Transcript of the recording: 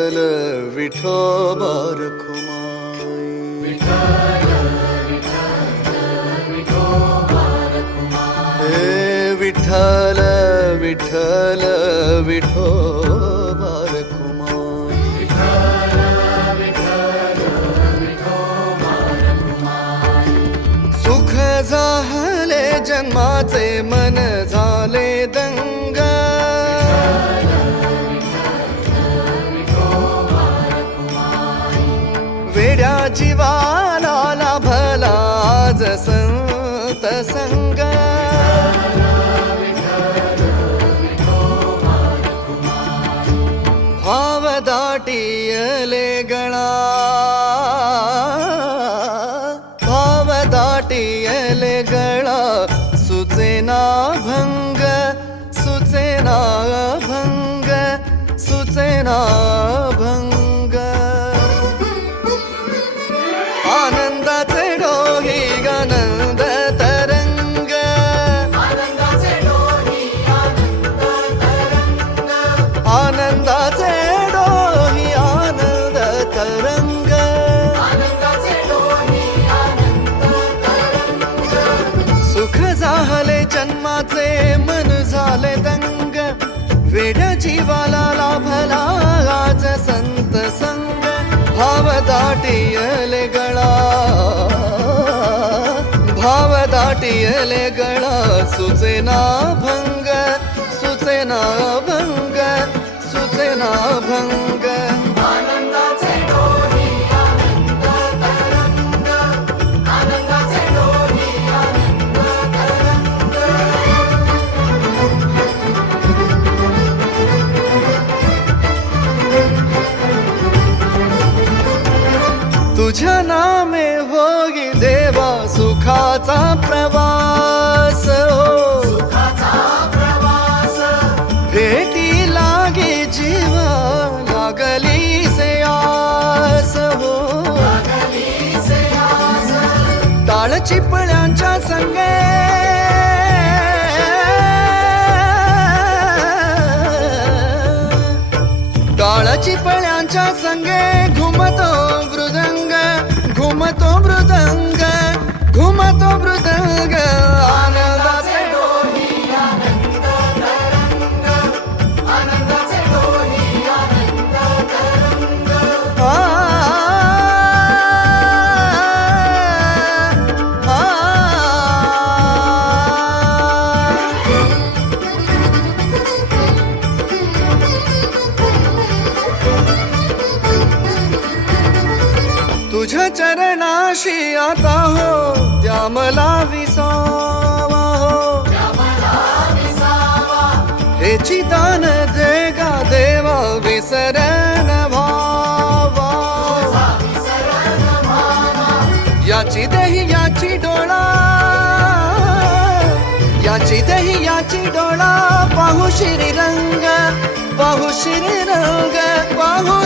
विठ्ठल विठोबा रखुमाई. हे विठ्ठल विठ्ठल विठोबा रखुमाई. सुख झाले जन्माचे मन झाले दंग. वेड्या जीवाला लाभला आज संत संग. भाव दाटियले गळा, भाव दाटियले गळा. सुचेना भंग, सुचेना भंग, सुचेना भंग. आनंदाचे डोही आनंद तरंग. आनंदाचे डोही आनंद तरंग. सुख झाले जन्माचे मन झाले दंग. वेड्या जीवाला लाभला आज संत संग. भाव दाटियले गळा, भाव दाटियले गळा. सुचेना भंग, सुचेना भंग, सुचेना भंग. आनंदाचे डोही आनंद तरंग. आनंदाचे डोही आनंद तरंग. तुझ्या नामे होई देवा सुखाचा प्रवास. हो सुखाचा प्रवास. भेटी लागे जीवा लागली से आस. हो लागली से आस. टाळ चिपळ्यांच्या संगे, टाळ चिपळ्यांच्या संगे. घुमतो मृदंग, घुमतो मृदंग, घुमतो मृदंग. आनंदाचे डोही आनंद तरंग. आनंदाचे डोही आनंद तरंग. तुझ्या चरणाशी आता हो द्या मला विसावा. हो हेची दान दे गा देवा विसरण भावा. याची देही याची डोळा, याची देही याची डोळा. पाहू श्रीरंग, पाहू श्रीरंग, पाहू